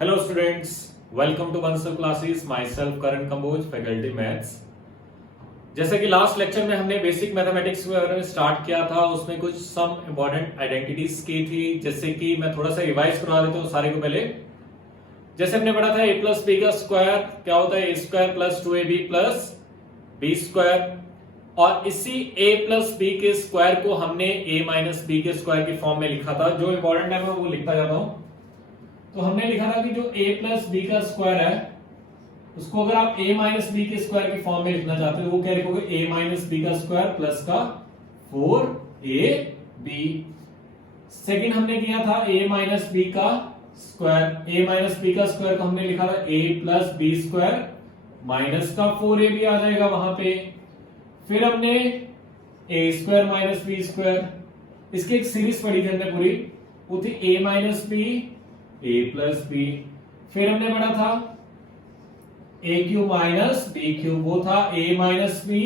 Hello students, welcome to Bansal classes. Myself Karan Kamboj, faculty maths. जैसे कि last lecture में हमने बेसिक मैथमेटिक्स के बारे में स्टार्ट किया था, उसमें कुछ सम इंपॉर्टेंट आइडेंटिटीज की थी। जैसे कि मैं थोड़ा सा रिवाइज करवा देता हूँ सारे को पहले। जैसे हमने पढ़ा था ए प्लस बी का स्क्वायर क्या होता है, A square plus 2ab plus B square. और इसी a प्लस बी के स्क्वायर को हमने a माइनस बी के स्क्वायर की फॉर्म में लिखा था। जो इंपॉर्टेंट है मैं वो लिखता जाता हूं। तो हमने लिखा था कि जो a प्लस बी का स्क्वायर है उसको अगर आप a माइनस बी के स्क्वायर की फॉर्म में लिखना चाहते हो वो क्या लिखोगे, a माइनस बी का स्क्वायर प्लस का 4ab। सेकंड हमने किया था a माइनस बी का स्क्वायर, a माइनस बी का स्क्वायर को हमने लिखा था a plus B square minus का 4ab आ जाएगा वहां पे। फिर हमने a square minus B square, इसकी एक सीरीज पढ़ी थी हमने पूरी, वो थी a minus B a plus B. फिर हमने पढ़ा था a cube minus B cube, वो था a minus B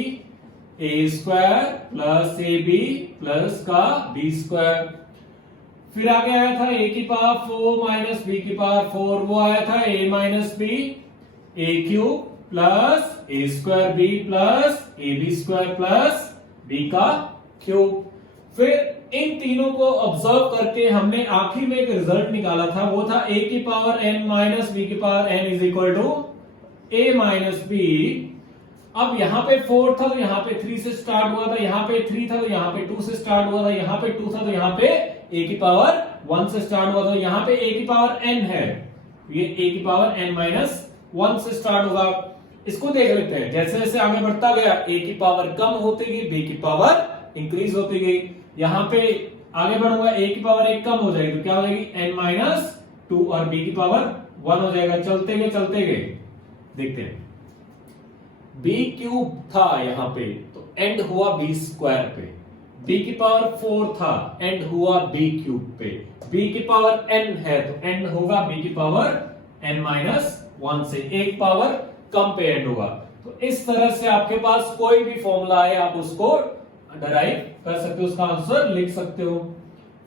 a square plus A B plus का बी स्क्वायर। फिर आगे आया था a की पावर 4 माइनस बी की पावर 4, वो आया था a minus B a cube plus A square B plus A B square plus B का क्यूब। फिर इन तीनों को ऑब्जर्व करके हमने आखिर में एक रिजल्ट निकाला था, वो था a की पावर n माइनस बी की power n is equal to a minus B. अब यहाँ पे 4 था तो यहाँ पे 3 से स्टार्ट हुआ था, यहाँ पे 3 था तो यहाँ पे 2 से स्टार्ट हुआ था, यहाँ पे 2 था तो यहाँ पे a की पावर 1 से स्टार्ट हुआ था, यहाँ पे a की पावर n है, ये a की पावर n माइनस 1 से स्टार्ट होगा। इसको देख लेते हैं। जैसे जैसे आगे बढ़ता गया a की पावर कम होती गई, b की पावर इंक्रीज होती गई। यहाँ पे आगे बढ़ूंगा a की पावर 1 कम हो जाएगी तो क्या हो जाएगी n माइनस 2 और b की पावर 1 हो जाएगा। चलते गए देखते हैं। b क्यूब था यहाँ पे तो एंड हुआ b स्क्वायर पे, b की पावर 4 था एंड हुआ b क्यूब पे, b की पावर n है तो एंड होगा b की पावर n माइनस 1 से, एक पावर कम पे एंड होगा। तो इस तरह से आपके पास कोई भी फॉर्मूला है आप उसको डराइव कर सकते हो, उसका आंसर लिख सकते हो।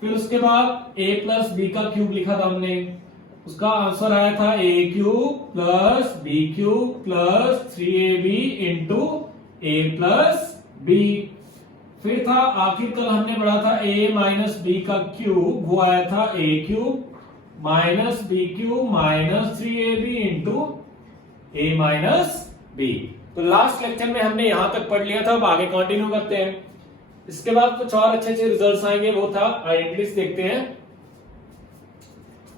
फिर उसके बाद a प्लस बी का क्यूब लिखा था हमने, उसका आंसर आया था a cube plus B cube plus 3ab into a plus B. फिर था आखिर कल हमने पढ़ा था a माइनस बी का क्यूब, वो आया था a cube minus B cube minus 3ab into a minus B. तो लास्ट लेक्चर में हमने यहां तक पढ़ लिया था, अब आगे कंटिन्यू करते हैं। इसके बाद कुछ और अच्छे अच्छे रिजल्ट्स आएंगे, वो था आइडेंटिटीज देखते हैं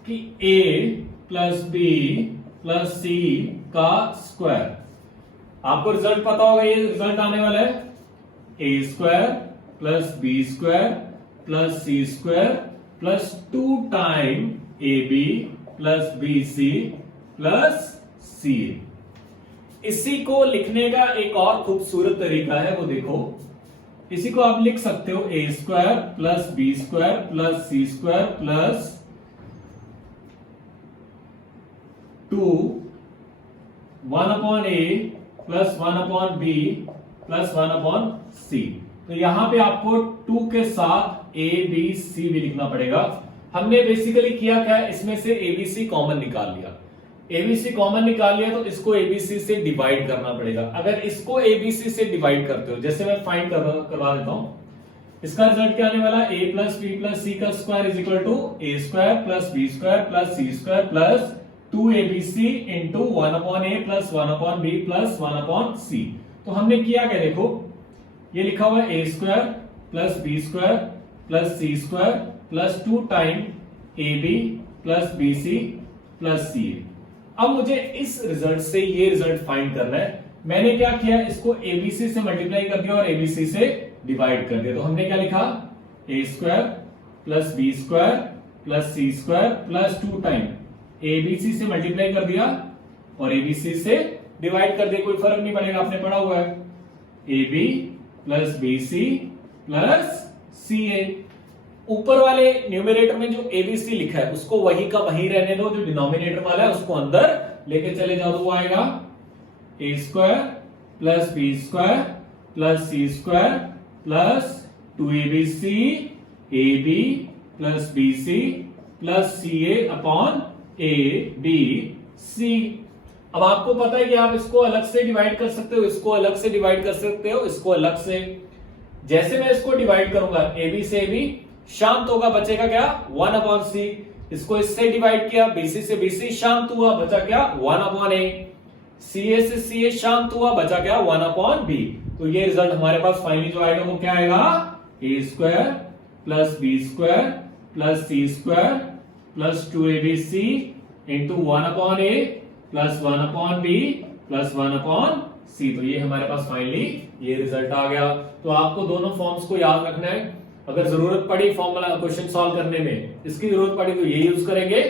कि a प्लस बी प्लस सी का स्क्वायर। आपको रिजल्ट पता होगा, ये रिजल्ट आने वाला है a square plus B square plus C square plus 2 time A B plus B C plus C. इसी को लिखने का एक और खूबसूरत तरीका है, वो देखो। इसी को आप लिख सकते हो a square plus B square plus C square plus 2 1 upon a plus 1 upon b plus 1 upon c। तो यहां पे आपको 2 के साथ a b c भी लिखना पड़ेगा। हमने बेसिकली किया क्या, इसमें से abc कॉमन निकाल लिया। ABC कॉमन निकाल लिया तो इसको ABC से डिवाइड करना पड़ेगा। अगर इसको ABC से डिवाइड करते हो, जैसे मैं फाइंड करवा देता हूं, इसका रिजल्ट क्या आने वाला है, a प्लस बी प्लस सी का square is equal to a square plus B square plus C square plus 2abc into 1 upon a plus 1 upon b plus 1 upon c। तो हमने किया क्या, देखो ये लिखा हुआ है a square plus B square plus C square plus 2 time ab plus bc plus c। अब मुझे इस रिजल्ट से ये रिजल्ट फाइंड करना है। मैंने क्या किया, इसको ABC से मल्टीप्लाई कर दिया और ABC से डिवाइड कर दिया। तो हमने क्या लिखा, a square plus B square plus C square plus 2 time ABC से मल्टीप्लाई कर दिया और ABC से डिवाइड कर दिया, कोई फर्क नहीं पड़ेगा, आपने पढ़ा हुआ है AB plus BC plus CA। ऊपर वाले न्यूमरेटर में जो ABC लिखा है उसको वही का वही रहने दो, जो डिनोमिनेटर वाला है उसको अंदर लेके चले जाओ। तो वो आएगा a square plus B square plus C square plus 2abc ab plus bc plus ca upon A B C. अब आपको पता है कि आप इसको अलग से डिवाइड कर सकते हो, इसको अलग से डिवाइड कर सकते हो, इसको अलग से। जैसे मैं इसको डिवाइड करूंगा ए बी से ए बी शांत होगा, बचेगा क्या 1/c। इसको इससे डिवाइड किया बीसी से बीसी शांत हुआ, बचा क्या 1/a। सी से सी शांत हुआ, बचा क्या 1/b। तो ये रिजल्ट हमारे पास फाइनली जो आएगा वो क्या आएगा A square plus B square plus C square plus 2abc into 1/a plus 1/b plus 1/c। तो ये हमारे पास फाइनली ये रिजल्ट आ गया। तो आपको दोनों फॉर्म्स को याद रखना है। अगर जरूरत पड़ी फॉर्मूला क्वेश्चन सॉल्व करने में, इसकी जरूरत पड़ी तो ये यूज करेंगे,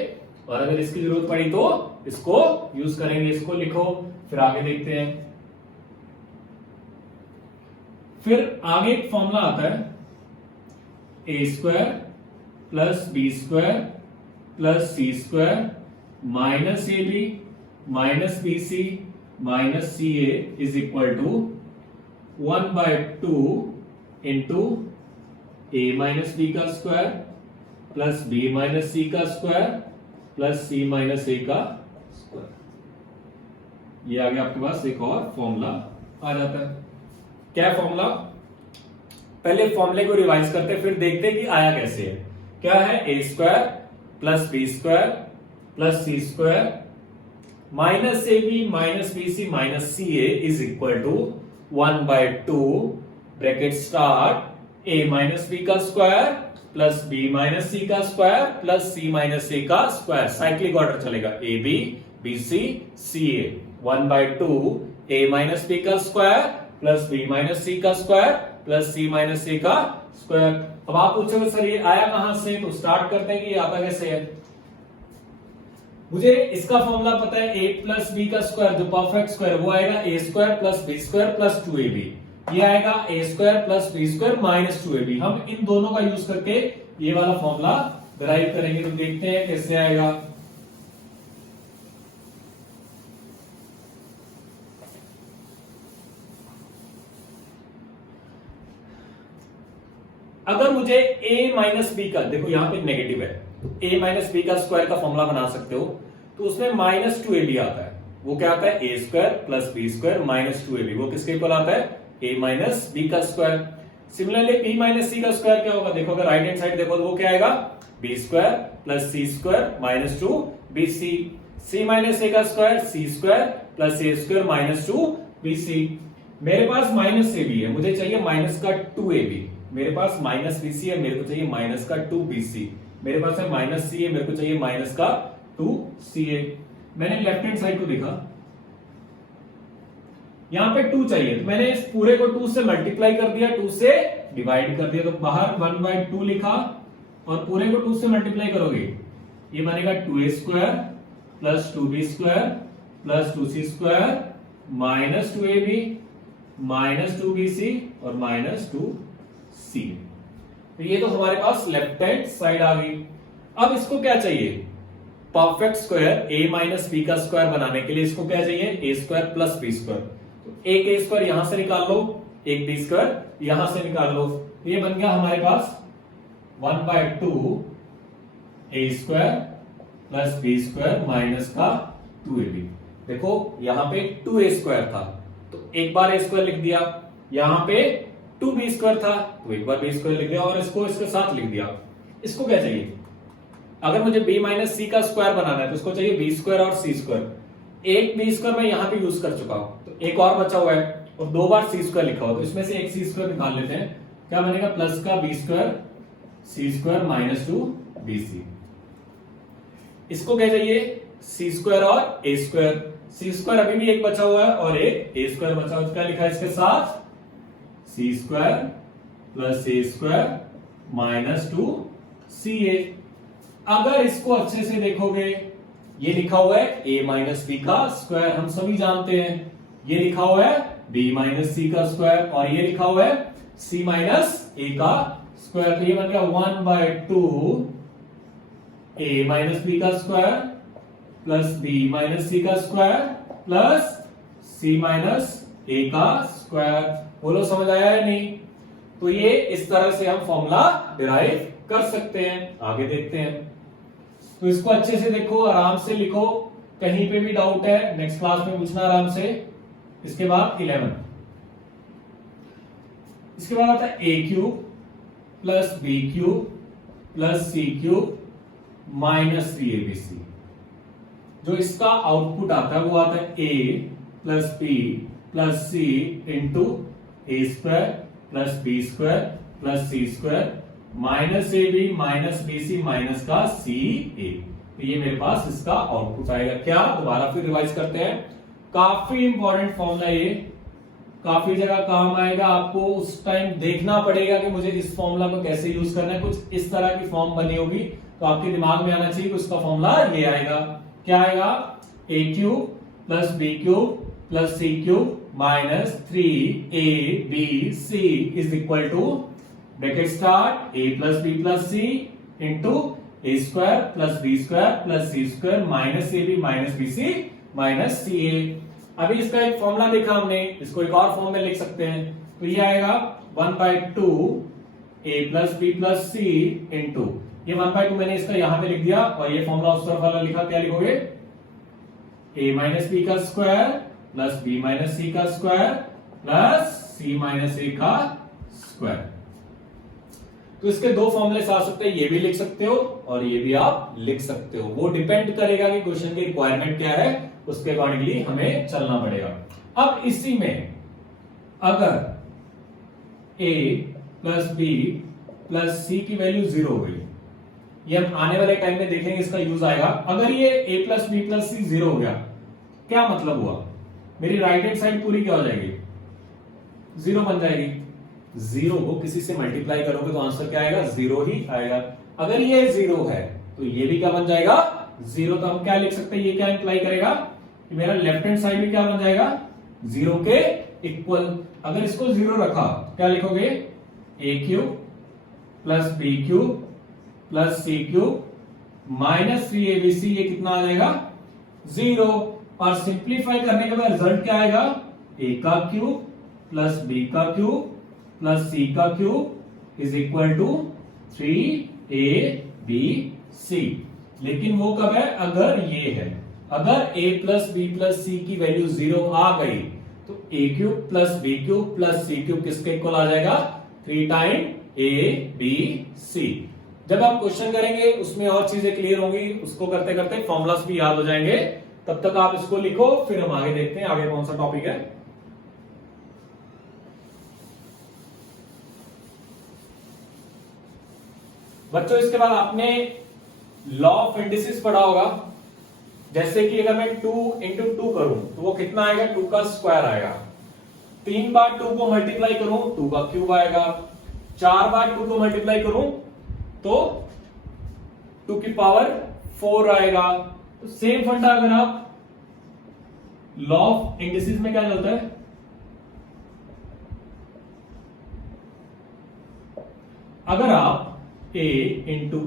और अगर इसकी जरूरत पड़ी तो इसको यूज करेंगे। इसको लिखो, फिर आगे देखते हैं। फिर आगे एक फॉर्मूला आता है A square plus B square plus C square minus A B minus B C minus C A is equal to 1/2 into A minus B का स्क्वायर प्लस बी माइनस सी का स्क्वायर प्लस सी minus ए का square. ये आ गया आपके पास एक और formula आ जाता है। क्या फॉर्मूला, पहले फॉर्मूले को रिवाइज करते फिर देखते कि आया कैसे है। क्या है A square plus B square plus C square minus A B minus B C minus C A is equal to 1/2 bracket start A minus B का स्क्वायर प्लस बी माइनस सी का स्क्वायर प्लस सी minus ए का square. Cyclic order चलेगा A B B C C A 1/2 A minus B का square plus B minus सी का square plus सी minus ए का square. अब आप पूछोगे सर ये आया कहां से, तो स्टार्ट करते हैं कि ये आता कैसे है। मुझे इसका फॉर्मूला पता है ए प्लस बी का स्क्वायर जो परफेक्ट स्क्वायर वो आएगा A square plus B square plus 2ab। ये आएगा A square plus B square minus 2ab। हम इन दोनों का यूज करके ये वाला फॉर्मूला डिराइव करेंगे। तो देखते हैं कैसे आएगा। अगर मुझे a माइनस बी का, देखो यहां पे नेगेटिव है, a माइनस बी का स्क्वायर का फॉर्मूला बना सकते हो, तो उसमें माइनस 2ab आता है। वो क्या आता है A square plus B square minus 2ab। वो किसके इक्वल आता है a माइनस बी का स्क्वायर। सिमिलरली b माइनस सी का स्क्वायर क्या होगा, देखो अगर राइट हैंड साइड देखो तो वो क्या आएगा b square plus C square minus 2bc। c minus a का square c square plus a square minus 2bc। मेरे पास माइनस ab है, मुझे चाहिए माइनस का 2ab। मेरे पास माइनस bc है, मेरे को चाहिए माइनस का 2bc। मेरे पास है माइनस c है, मेरे को चाहिए माइनस का 2ca। मैंने लेफ्ट हैंड साइड को देखा, यहां पे 2 चाहिए, तो मैंने इस पूरे को 2 से मल्टीप्लाई कर दिया, 2 से डिवाइड कर दिया। तो बाहर 1/2 लिखा और पूरे को 2 से मल्टीप्लाई करोगे ये बनेगा 2a square plus 2b square plus 2c square minus 2ab minus 2bc और माइनस 2c। तो ये तो हमारे पास लेफ्ट हैंड साइड आ गई। अब इसको क्या चाहिए, perfect square a minus B का स्क्वायर बनाने के लिए इसको क्या चाहिए a square plus B square. तो एक a स्क्वायर यहां से निकाल लो, एक b स्क्वायर यहां से निकाल लो। तो ये बन गया हमारे पास 1/2 a square plus B square minus का 2ab। देखो यहां पे 2a स्क्वायर था तो एक बार a स्क्वायर लिख दिया, यहां पे 2b स्क्वायर था तो एक बार b स्क्वायर लिख दिया और इसको इसके साथ लिख दिया। इसको क्या चाहिए, अगर मुझे b माइनस सी का स्क्वायर बनाना है तो इसको चाहिए b स्क्वायर और c स्क्वायर। एक b स्क्वायर मैं यहां पे यूज कर चुका हूं, तो एक और बचा हुआ है और 2 बार c स्क्वायर लिखा हुआ, तो इसमें से एक c स्क्वायर निकाल लेते हैं। क्या बनेगा प्लस का b square c square minus 2bc। इसको क्या चाहिए c स्क्वायर और a स्क्वायर। c स्क्वायर अभी भी एक बचा हुआ है और एक a स्क्वायर बचा हुआ है। क्या लिखा है इसके साथ c square plus a square minus 2ca। अगर इसको अच्छे से देखोगे ये लिखा हुआ है a माइनस बी का स्क्वायर, हम सभी जानते हैं। ये लिखा हुआ है b माइनस सी का स्क्वायर और ये लिखा हुआ है c माइनस a का स्क्वायर। तो ये बन गया 1/2 a माइनस बी का स्क्वायर प्लस b माइनस सी का square plus c minus a का स्क्वायर। बोलो समझ आया है नहीं। तो ये इस तरह से हम फॉर्मूला डिराइव कर सकते हैं। आगे देखते हैं। तो इसको अच्छे से देखो, आराम से लिखो, कहीं पे भी डाउट है नेक्स्ट क्लास में पूछना आराम से। इसके बाद 11, इसके बाद आता है a cube plus B cube plus C cube minus 3abc। जो इसका आउटपुट आता है वो आता है ए plus B plus c into a square plus B square plus C square minus A B minus B C minus का c ए। तो ये मेरे पास इसका आउटपुट आएगा। क्या, दोबारा फिर रिवाइज करते हैं, काफी इंपॉर्टेंट फॉर्मूला ये, काफी जगह काम आएगा आपको। उस टाइम देखना पड़ेगा कि मुझे इस फॉर्मूला को कैसे यूज करना है। कुछ इस तरह की फॉर्म बनी होगी तो आपके दिमाग में आना चाहिए कि उसका फॉर्मूला ये आएगा। क्या आएगा, a cube plus B cube plus C cube minus 3abc is equal to bracket start a plus B plus c into a square plus B square plus C square minus A B minus B C minus C a. अभी इसका एक formula देखा हमने, इसको एक और form में लिख सकते हैं। तो ये आएगा 1/2 ए plus B plus c into, ये 1/2 मैंने इसका यहां पे लिख दिया और ये फॉर्मूला उस तरफ वाला लिखा। क्या लिखोगे, ए माइनस बी का स्क्वायर प्लस बी माइनस सी का स्क्वायर प्लस सी माइनस ए का स्क्वायर। तो इसके दो फॉर्मूले आ सकते हैं, ये भी लिख सकते हो और ये भी आप लिख सकते हो। वो डिपेंड करेगा कि क्वेश्चन की रिक्वायरमेंट क्या है, उसके अकॉर्डिंगली हमें चलना पड़ेगा। अब इसी में अगर a plus B plus C की वैल्यू 0 हो गई, ये हम आने वाले टाइम में देखेंगे इसका यूज आएगा। अगर ये a प्लस बी प्लस सी 0 हो गया, क्या मतलब हुआ, मेरी राइट हैंड साइड पूरी क्या हो जाएगी, 0 बन जाएगी। 0 को किसी से मल्टीप्लाई करोगे तो आंसर क्या आएगा, 0 ही आएगा। अगर ये 0 है तो ये भी क्या बन जाएगा, 0। तो हम क्या लिख सकते हैं, ये क्या इंप्लाई करेगा कि मेरा लेफ्ट हैंड साइड भी क्या बन जाएगा, 0 के इक्वल। अगर इसको 0 रखा क्या लिखोगे, a cube plus B cube plus C cube minus 3abc, ये कितना आ जाएगा, 0। और सिंप्लीफाई करने के बाद रिजल्ट क्या आएगा, ए का क्यूब प्लस बी का क्यूब प्लस सी का cube is equal to 3abc। लेकिन वो कब है, अगर ये है, अगर a plus B plus C की वैल्यू 0 आ गई तो a cube plus B cube plus C cube किसके इक्वल आ जाएगा, 3 टाइम abc। जब आप क्वेश्चन करेंगे उसमें और चीजें क्लियर होंगी, उसको करते करते फॉर्मूलास भी याद हो जाएंगे। तब तक आप इसको लिखो, फिर हम आगे देखते हैं आगे कौन सा टॉपिक है। बच्चों इसके बाद आपने लॉ ऑफ इंडिसेस पढ़ा होगा। जैसे कि अगर मैं 2 इंटू 2 करूं तो वो कितना आएगा, 2 का स्क्वायर आएगा। 3 बार 2 को मल्टीप्लाई करूं 2 का क्यूब आएगा। 4 बार 2 को मल्टीप्लाई करूं तो 2 की पावर 4 आएगा। तो सेम फंडा अगर आप लॉ ऑफ इंडिसेस में क्या चलता है, अगर आप a इंटू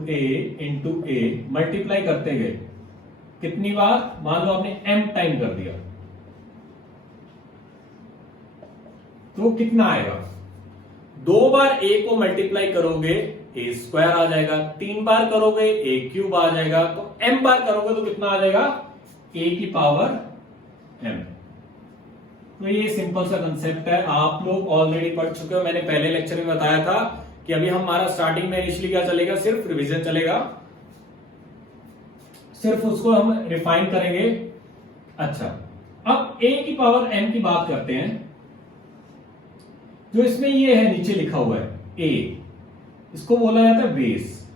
ए मल्टीप्लाई करते गए कितनी बार, मान लो आपने m टाइम कर दिया तो कितना आएगा, 2 बार a को मल्टीप्लाई करोगे a स्क्वायर आ जाएगा, 3 बार करोगे a क्यूब आ जाएगा, तो m बार करोगे तो कितना आ जाएगा, a की पावर m। तो ये सिंपल सा कंसेप्ट है, आप लोग ऑलरेडी पढ़ चुके हो। मैंने पहले लेक्चर में बताया था कि अभी हमारा स्टार्टिंग में इनिशियली क्या चलेगा, सिर्फ रिवीजन चलेगा, सिर्फ उसको हम रिफाइन करेंगे। अच्छा, अब a की पावर m की बात करते हैं। जो इसमें ये है नीचे लिखा हुआ है a, इसको बोला जाता है बेस।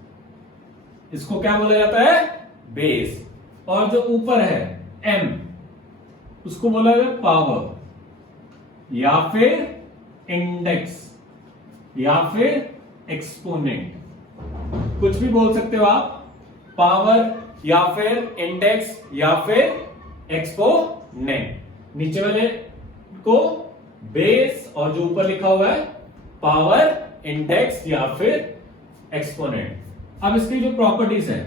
इसको क्या बोला जाता है, बेस। और जो ऊपर है m, उसको बोला जाता है पावर या फिर इंडेक्स या फिर एक्सपोनेंट, कुछ भी बोल सकते हो आप, पावर या फिर इंडेक्स या फिर एक्सपोनेंट। नीचे वाले को बेस और जो ऊपर लिखा हुआ है पावर, इंडेक्स या फिर एक्सपोनेंट। अब इसकी जो प्रॉपर्टीज है,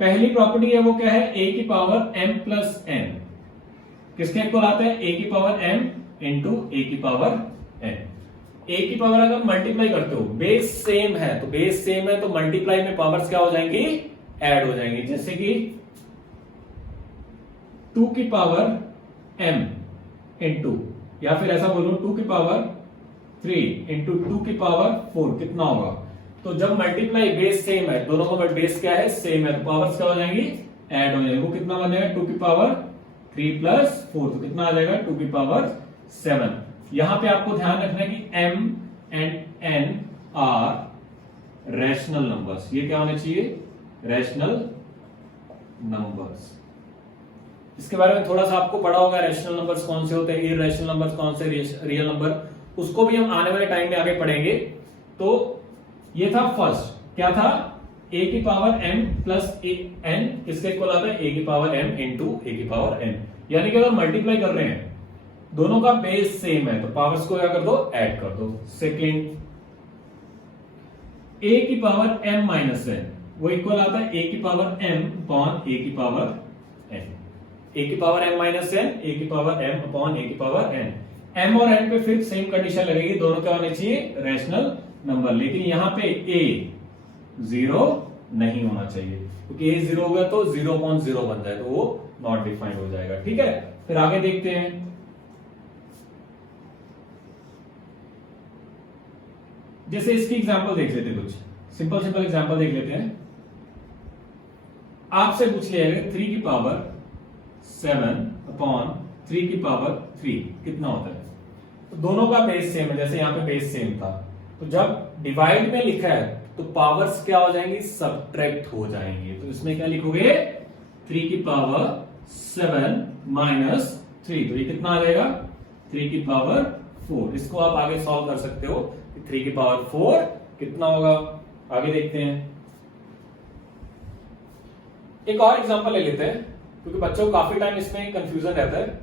पहली प्रॉपर्टी है वो क्या है, a की पावर m प्लस n किसके इक्वल आता है, a की पावर m इंटू a की पावर n। a की पावर अगर मल्टीप्लाई करते हो, बेस सेम है तो बेस सेम है तो मल्टीप्लाई में पावर्स क्या हो जाएंगी, ऐड हो जाएंगी, जैसे कि 2 की पावर m इंटू, या फिर ऐसा बोलूं 2 की पावर 3 इंटू 2 की पावर 4 कितना होगा। तो जब मल्टीप्लाई बेस सेम है, दोनों का बेस क्या है, सेम है, तो पावर्स क्या हो जाएंगी, ऐड हो जाएंगे। वो कितना बन जाएगा 2 की पावर 3 प्लस 4, तो कितना आ जाएगा 2 की पावर 7। यहां पे आपको ध्यान रखना है कि m and n are rational numbers, ये क्या होने चाहिए, रैशनल नंबर्स। इसके बारे में थोड़ा सा आपको पढ़ा होगा, रैशनल नंबर्स कौन से होते हैं, इररेशनल नंबर्स कौन से, रियल नंबर, उसको भी हम आने वाले टाइम में आगे पढ़ेंगे। तो ये था फर्स्ट, क्या था, a की पावर m प्लस n किसके इक्वल आता है, a की पावर m इंटू a की पावर n। यानी कि अगर मल्टीप्लाई कर रहे हैं, दोनों का बेस सेम है, तो पावर्स को क्या कर दो, ऐड कर दो। सेकेंड, a की पावर m माइनस n वो इक्वल आता है a की पावर m अपॉन a की पावर n। a की power m minus n, a की पावर m अपॉन a की पावर n। m और n पे फिर सेम कंडीशन लगेगी, दोनों क्या होने चाहिए, रैशनल नंबर। लेकिन यहां पे a 0 नहीं होना चाहिए, क्योंकि a 0 होगा तो 0.0 बन जाए, तो वो नॉट डिफाइंड हो जाएगा। ठीक है, फिर आगे देखते हैं। जैसे इसकी एग्जांपल देख लेते हैं, कुछ सिंपल एग्जांपल देख लेते हैं। आपसे पूछ लिया गया 3 की पावर 7 अपॉन 3 की पावर 3 कितना होता है। तो दोनों का बेस सेम है, जैसे यहां पे बेस सेम था, तो जब डिवाइड में लिखा है तो पावर्स क्या हो जाएंगी, सब्ट्रैक्ट हो जाएंगे। तो इसमें क्या लिखोगे, 3 की पावर 7 माइनस 3, तो ये कितना आ जाएगा, 3 की पावर 4। इसको आप आगे सॉल्व कर सकते हो, 3 की पावर 4 कितना होगा। आगे देखते हैं, एक और एग्जांपल ले लेते हैं, क्योंकि बच्चों को काफी टाइम इसमें कंफ्यूजन रहता है।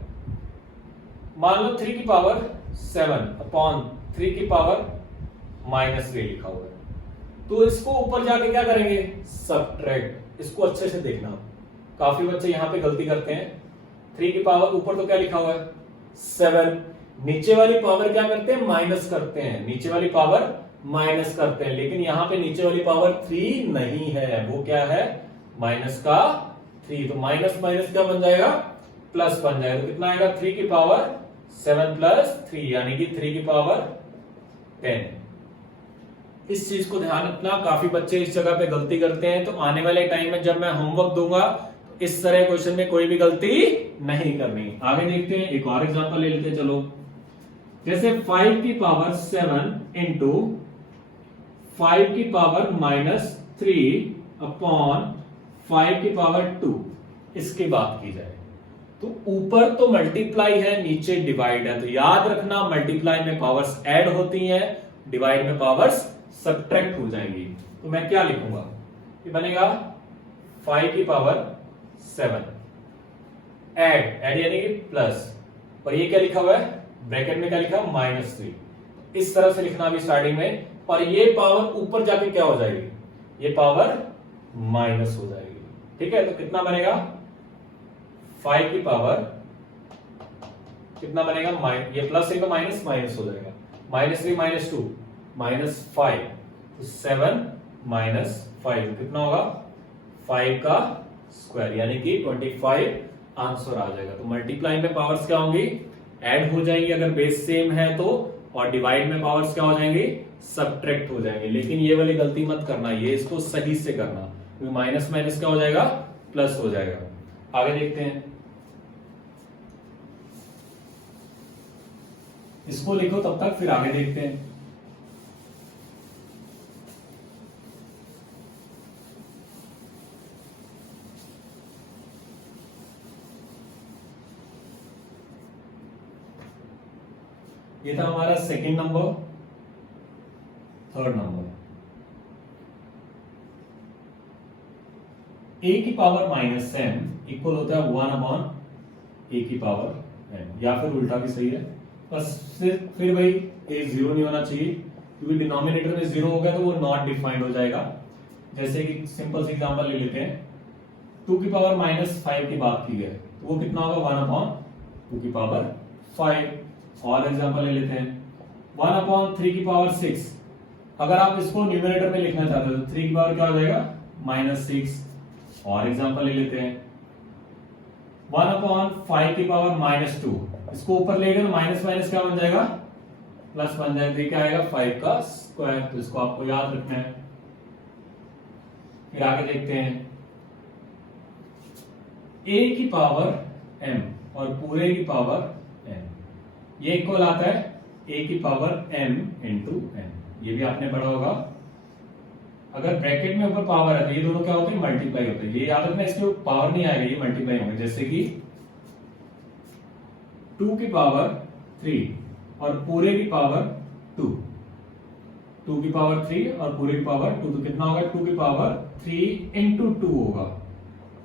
मान लो 3 की पावर 7 अपॉन 3 की पावर माइनस 3 लिखा हुआ है, तो इसको ऊपर जाके क्या करेंगे, सब्ट्रैक्ट। इसको अच्छे से देखना, काफी बच्चे यहां पे गलती करते हैं। 3 की पावर ऊपर तो क्या लिखा हुआ है 7, नीचे वाली पावर क्या करते हैं, माइनस करते हैं, नीचे वाली पावर माइनस करते हैं। लेकिन यहां पे नीचे वाली पावर 3 नहीं है, वो क्या है, माइनस का 3। तो माइनस माइनस क्या बन जाएगा, प्लस बन जाएगा। तो कितना आएगा, 3 की पावर 7 प्लस 3, यानी कि 3 की पावर 10। इस चीज को ध्यान रखना, काफी बच्चे इस जगह पे गलती करते हैं। तो आने वाले टाइम में जब मैं होमवर्क दूंगा, तो इस तरह क्वेश्चन में कोई भी गलती नहीं करनी। आगे देखते हैं, एक और एग्जांपल ले लेते हैं। चलो, जैसे 5 की पावर 7 इंटू 5 की पावर माइनस 3 अपॉन 5 की पावर 2, इसकी बात की जाए तो ऊपर तो मल्टीप्लाई है, नीचे डिवाइड है। तो याद रखना, मल्टीप्लाई में पावर्स ऐड होती हैं, डिवाइड में पावर्स सब्ट्रैक्ट हो जाएंगी। तो मैं क्या लिखूंगा, ये बनेगा 5 की पावर 7 ऐड यानी कि प्लस, और ये क्या लिखा हुआ है, ब्रैकेट में क्या लिखा है, माइनस 3। इस तरह से लिखना अभी स्टार्टिंग में, और ये पावर ऊपर जाके क्या हो जाएगी, ये पावर माइनस हो जाएगी। ठीक है, तो कितना बनेगा, 5 की पावर कितना बनेगा, ये प्लस है तो माइनस माइनस हो जाएगा, माइनस 3 माइनस 2 माइनस 5, तो 7 माइनस 5 कितना होगा, 5 का स्क्वायर, यानी कि 25 आंसर आ जाएगा। तो मल्टीप्लाई में पावर्स क्या होंगी, ऐड हो जाएंगी अगर बेस सेम है तो, और डिवाइड में पावर्स क्या हो जाएंगे, सब्ट्रैक्ट हो जाएंगे। लेकिन ये वाली गलती मत करना, ये इसको सही से करना, क्योंकि माइनस माइनस क्या हो जाएगा, प्लस हो जाएगा। आगे देखते हैं, इसको लिखो तब तक, फिर आगे देखते हैं। ये था हमारा second number. Third number, a की पावर माइनस m इक्वल होता है 1 अपॉन a की पावर m, या फिर उल्टा भी सही है। बस फिर भाई a 0 नहीं होना चाहिए, क्योंकि डिनोमिनेटर में 0 होगा तो वो नॉट डिफाइंड हो जाएगा। जैसे कि सिंपल सी एग्जांपल ले लेते हैं, 2 की पावर माइनस 5 की बात की है, तो वो कितना होगा, 1 अपॉन 2 की पावर 5। और एग्जांपल ले लेते हैं, 1 अपॉन 3 की पावर 6। अगर आप इसको न्यूमरेटर में लिखना चाहते हो तो 3 की पावर क्या हो जाएगा, माइनस 6। और एग्जांपल ले लेते हैं। 1/5 की पावर -2, इसको ऊपर ले गए तो माइनस माइनस क्या बन जाएगा, प्लस बन जाएगा। तो क्या आएगा 5 का स्क्वायर। तो इसको आपको याद रखना है। फिर आगे देखते हैं, a की पावर m और पूरे की पावर n, ये इक्वल आता है a की पावर m इंटू n। ये भी आपने पढ़ा होगा। अगर ब्रैकेट में ऊपर पावर है तो ये दोनों क्या होते हैं, मल्टीप्लाई होते हैं। ये याद रखना, इसके पावर नहीं आएगा, ये मल्टीप्लाई होंगे। जैसे कि 2 की पावर 3 और पूरे की पावर 2, 2 की पावर 3 और पूरे की पावर 2, तो कितना होगा, 2 की पावर 3 इंटू 2 होगा।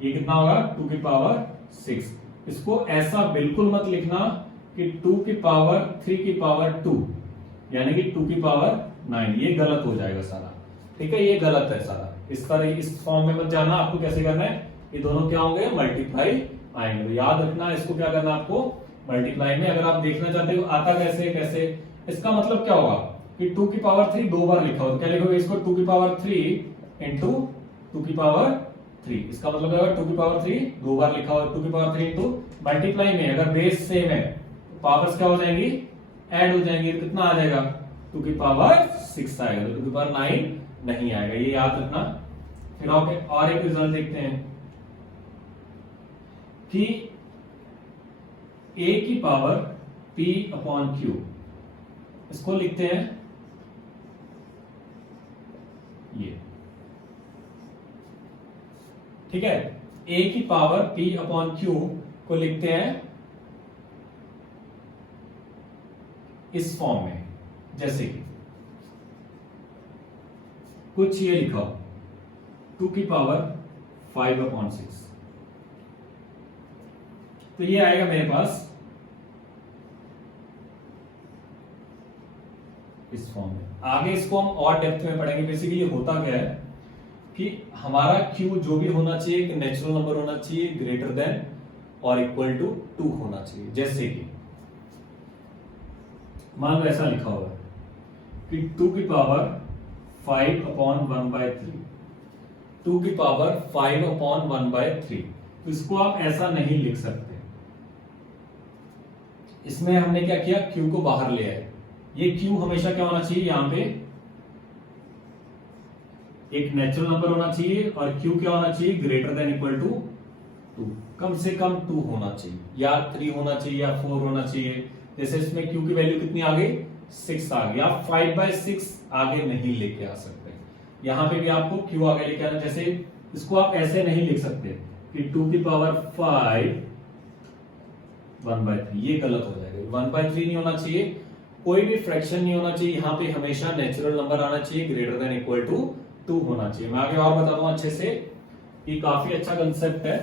ये कितना होगा, 2 की पावर 6। इसको ऐसा बिल्कुल मत लिखना कि 2 की पावर 3 की पावर 2 यानी कि 2 की पावर 9, ये गलत हो जाएगा सारा। ठीक है, ये गलत है सारा। इस तरह इस फॉर्म में मत जाना। आपको कैसे करना है, ये दोनों क्या होंगे, मल्टीप्लाई आएंगे। तो याद रखना, इसको क्या करना है आपको, मल्टीप्लाई में। अगर आप देखना चाहते हो आता कैसे कैसे, इसका मतलब क्या होगा कि 2 की पावर 3 दो बार लिखा हो तो क्या लिखोगे इसको, 2 की पावर 3 इंटू 2 की पावर 3। इसका मतलब क्या होगा, 2 की पावर 3 दो बार लिखा हो, 2 की पावर 3 इंटू, मल्टीप्लाई में अगर बेस सेम है तो पावर्स क्या हो जाएंगी, ऐड हो जाएंगी। तो कितना आ जाएगा, 2 की पावर 6 आएगा। तो 2 की पावर 9 नहीं आएगा, ये याद रखना। फिर और एक रिजल्ट देखते हैं कि a की पावर p अपॉन q, इसको लिखते हैं ये। ठीक है, a की पावर p अपॉन q को लिखते हैं इस फॉर्म में। जैसे कि कुछ ये लिखा हो 2 की पावर 5 अपॉन 6, तो ये आएगा मेरे पास इस फॉर्म में। आगे इसको हम और डेप्थ में पढ़ेंगे। बेसिकली ये होता क्या है कि हमारा q जो भी होना चाहिए एक नेचुरल नंबर होना चाहिए, ग्रेटर देन और इक्वल टू 2 होना चाहिए। जैसे कि मान लो ऐसा लिखा हुआ है कि 2 की पावर 5 अपॉन 1/3, 2 की पावर 5 अपॉन 1/3। तो इसको आप ऐसा नहीं लिख सकते। इसमें हमने क्या किया, q को बाहर ले आए। ये q हमेशा क्या होना चाहिए, यहां पे एक नेचुरल नंबर होना चाहिए और q क्या होना चाहिए, ग्रेटर देन इक्वल टू 2। कम से कम 2 होना चाहिए, या 3 होना चाहिए या 4 होना चाहिए। जैसे इसमें q की वैल्यू कितनी आ गई, 6 आ गई। आप 5/6 आगे नहीं लेके आ सकते। यहां पे भी आपको q आगे लेके आना। जैसे इसको आप ऐसे नहीं लिख सकते कि 2 की पावर 5 1/3, ये गलत हो जाएगा। 1/3 नहीं होना चाहिए, कोई भी फ्रैक्शन नहीं होना चाहिए। यहाँ पे हमेशा नेचुरल नंबर आना चाहिए, ग्रेटर देन इक्वल टू 2 होना चाहिए। मैं आगे और बता दूं अच्छे से। ये काफी अच्छा कंसेप्ट है,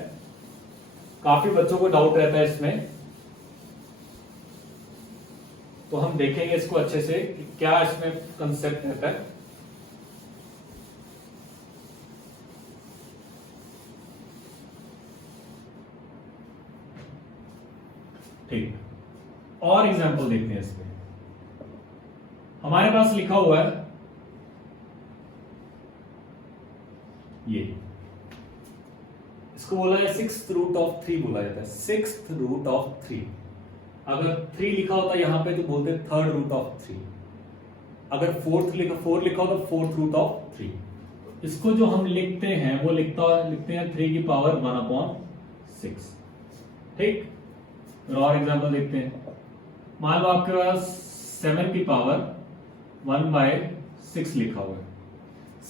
काफी बच्चों को डाउट रहता है इसमें, तो हम देखेंगे इसको अच्छे से कि क्या इसमें कंसेप्ट रहता है। ठीक, और एग्जांपल देखते हैं इसमें। हमारे पास लिखा हुआ है ये, इसको बोला है 6th रूट ऑफ 3 बोला जाता है। 6th रूट ऑफ 3, अगर 3 लिखा होता यहां पे तो बोलते 3rd रूट ऑफ 3। अगर 4 लिखा हो तो 4th रूट ऑफ 3। इसको जो हम लिखते हैं वो लिखते हैं 3 की पावर 1/6। ठीक, और एग्जांपल देखते हैं। मान लो आपके पास 7 की पावर 1/6 लिखा हुआ है,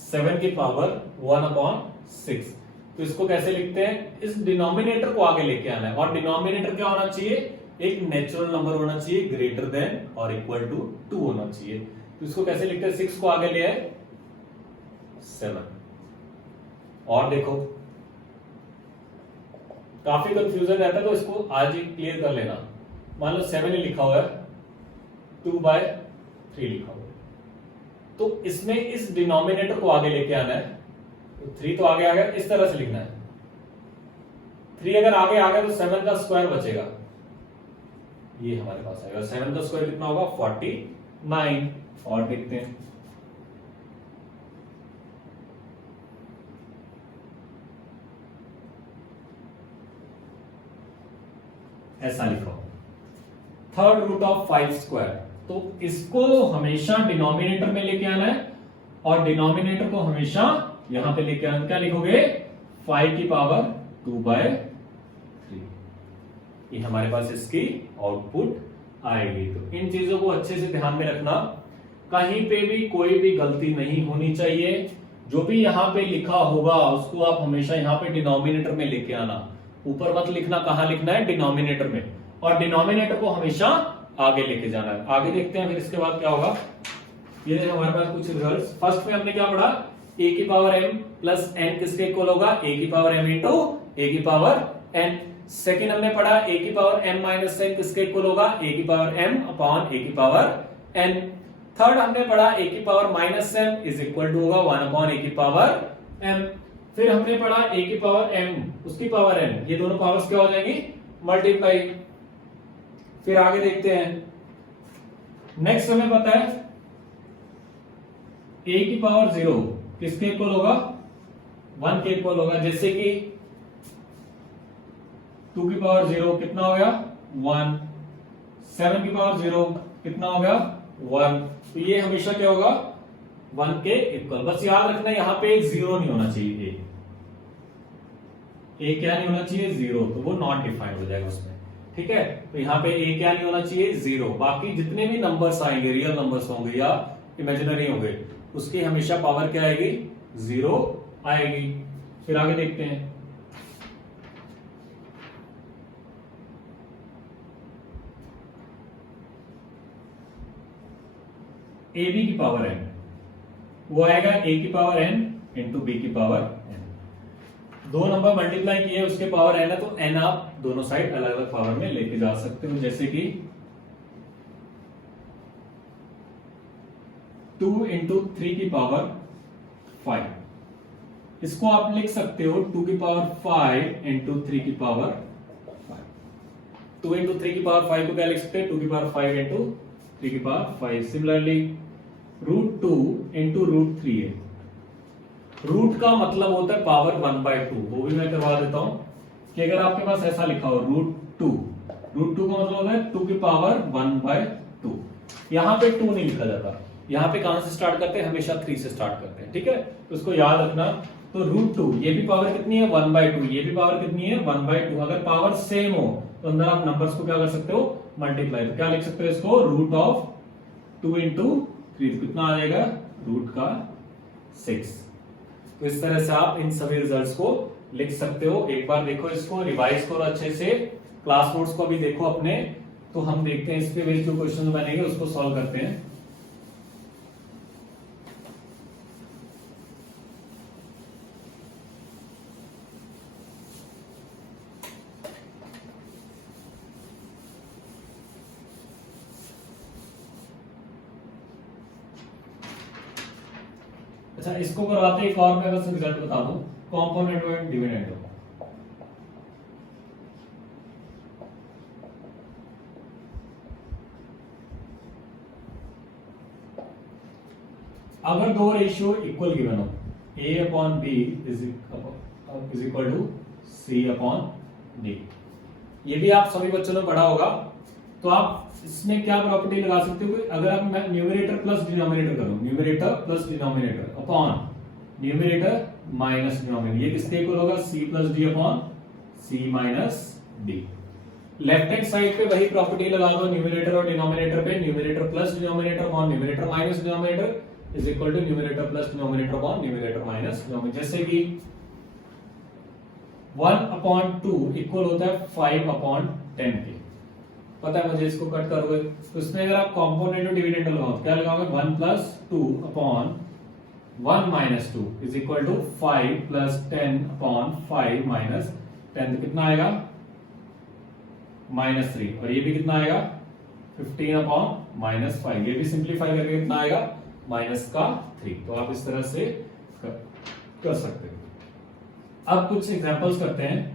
7 की पावर 1/6। तो इसको कैसे लिखते हैं, इस डिनोमिनेटर को आगे लेके आना है। और डिनोमिनेटर क्या होना चाहिए, एक नेचुरल नंबर होना चाहिए, ग्रेटर देन और इक्वल टू 2 होना चाहिए। तो इसको कैसे लिखते हैं, 6 को आगे ले आए 7। और देखो काफी कंफ्यूजन रहता है, तो इसको आज ही क्लियर कर लेना। मान लो 7 ही लिखा हुआ है, 2/3 लिखा हुआ है, तो इसमें इस डिनोमिनेटर को आगे लेके आना है। तो 3 तो आगे आ गया, इस तरह से लिखना है। 3 अगर आगे आ गया तो 7 का स्क्वायर बचेगा, ये हमारे पास आएगा। 7 का स्क्वायर कितना होगा, 49। और देखते हैं, ऐसा लिखा हो, थर्ड रूट ऑफ 5 स्क्वायर, तो इसको हमेशा डिनोमिनेटर में लेके आना है और डिनोमिनेटर को हमेशा यहां पे लेके आना। क्या लिखोगे? 5 की पावर 2/3, ये हमारे पास इसकी आउटपुट आएगी। तो इन चीजों को अच्छे से ध्यान में रखना, कहीं पे भी कोई भी गलती नहीं होनी चाहिए। जो भी यहां पे लिखा होगा उसको आप हमेशा यहां पे डिनोमिनेटर में लेके आना, ऊपर मत लिखना। कहां लिखना है? डिनोमिनेटर में, और डिनोमिनेटर को हमेशा आगे लेके जाना है। आगे देखते हैं फिर इसके बाद क्या होगा। ये हमारे पास कुछ रिजल्ट्स। फर्स्ट में हमने क्या पढ़ा? a की पावर m प्लस n किसके इक्वल होगा? a की पावर m इंटू a की पावर n। सेकेंड हमने पढ़ा a की पावर m माइनस n किसके इक्वल होगा? a की पावर m अपॉन a की पावर n। थर्ड हमने पढ़ा a की power minus m is equal to होगा 1 अपॉन a की पावर m। फिर हमने पढ़ा a की पावर m उसकी पावर n, ये दोनों पावर्स क्या हो जाएंगी? मल्टीप्लाई। फिर आगे देखते हैं। नेक्स्ट हमें पता है a की पावर 0 किसके इक्वल होगा? 1 के इक्वल होगा। जैसे कि 2 की पावर 0 कितना हो गया? 1। 7 की पावर 0 कितना हो गया? 1। तो ये हमेशा क्या होगा? 1 के इक्वल। बस याद रखना यहां पे 0 नहीं होना चाहिए। a क्या नहीं होना चाहिए? 0, तो वो नॉट डिफाइंड हो जाएगा उसमें। ठीक है, तो यहाँ पे a क्या नहीं होना चाहिए? 0। बाकी जितने भी नंबर्स आएंगे, रियल नंबर्स होंगे या इमेजिनरी होंगे, उसकी हमेशा पावर क्या आएगी? 0 आएगी। फिर आगे देखते हैं। ए बी की पावर n, वो आएगा a की पावर n इंटू बी की पावर n। दो नंबर मल्टीप्लाई किए, उसके पावर n है, तो n आप दोनों साइड अलग अलग पावर में लेके जा सकते हो। जैसे कि 2 इंटू 3 की पावर 5, इसको आप लिख सकते हो 2 की पावर 5 इंटू 3 की पावर 5। 2 इंटू 3 की पावर 5 को क्या लिख सकते हैं? 2 की पावर 5 इंटू 3 की पावर 5। सिमिलरली √2 इंटू √3 है। रूट का मतलब होता है पावर 1/2। वो भी मैं करवा देता हूं कि अगर आपके पास ऐसा लिखा हो √2 का मतलब होता है 2 की पावर 1/2। यहां पे 2 नहीं लिखा जाता, यहां पे कहां से स्टार्ट करते हैं? हमेशा 3 से स्टार्ट करते हैं। ठीक है, तो इसको याद रखना। तो √2 ये भी पावर कितनी है? 1/2। ये भी पावर कितनी है? 1/2। अगर पावर सेम हो तो अंदर आप नंबर्स को क्या कर सकते हो? मल्टीप्लाई। तो क्या लिख सकते हो इसको? √2 इंटू 3 कितना आ जाएगा? √6। तो इस तरह से आप इन सभी रिजल्ट्स को लिख सकते हो। एक बार देखो इसको, रिवाइज करो अच्छे से, क्लास नोट्स को भी देखो अपने। तो हम देखते हैं इसके बेस जो क्वेश्चन बनेंगे उसको सॉल्व करते हैं। अच्छा, इसको करवाते एक और मैं बस रिजल्ट बता दूं, कॉम्पोनेंट एंड डिविडेंड। अगर दो रेशियो इक्वल गिवन हो, a upon B is equal to c upon D, ये भी आप सभी बच्चों ने पढ़ा होगा। तो आप इसमें क्या प्रॉपर्टी लगा सकते हो? अगर आप न्यूमरेटर प्लस डिनोमिनेटर करो, numerator plus denominator upon numerator minus denominator, ये किसके इक्वल होगा? c plus D upon c minus D. Left hand side पे वही प्रॉपर्टी लगा दो न्यूमरेटर और डिनोमिनेटर पे, numerator plus denominator upon numerator minus denominator is equal to numerator plus denominator upon numerator minus denominator. जैसे कि 1/2 इक्वल होता है 5/10 के। पता है मुझे, इसको कट करोगे तो इसमें अगर आप कॉम्पोनेंट और डिविडेंड लगाओ तो क्या लगाओगे? 1 + 2 upon 1 - 2 is equal to 5 + 10 upon 5 minus 10। कितना आएगा? -3। और ये भी कितना आएगा? 15 अपॉन -5। ये भी सिंप्लीफाई करके कितना आएगा? -3। तो आप इस तरह से कर सकते हो। अब कुछ एग्जांपल्स करते हैं।